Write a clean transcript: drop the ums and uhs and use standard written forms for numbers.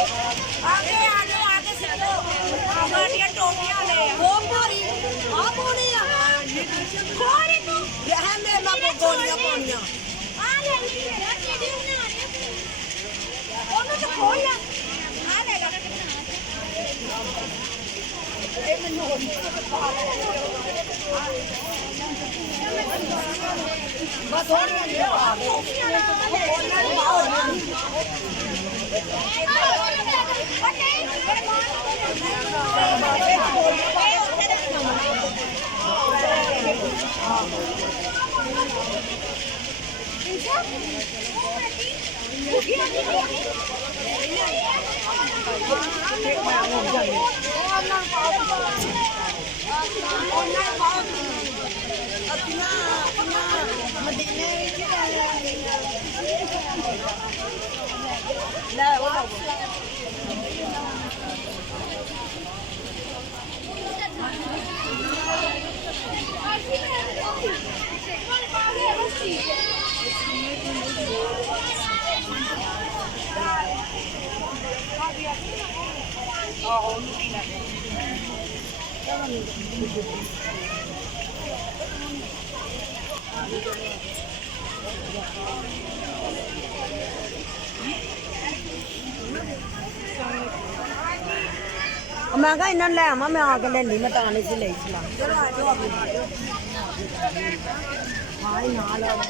आगे सीखो हमारी टोपियां ले वो भारी आ पानी आ खोल तू यह मेरे ना गोलियां पानियां आ ले मेरा टीडी बना रहे ਉਹਨੂੰ ਤਾਂ ਖੋਲ ਲੈ ਆ ਲੈ ਲੈ ਇਹ ਮੈਨੂੰ ਹੋਰ ਬਸ ਹੋਰ ਨਹੀਂ ਆ मैं कहा इन्होंने ले आवा मैं आके लेनी मैं ताने से ले चला चलो आ जाओ हाँ ना लो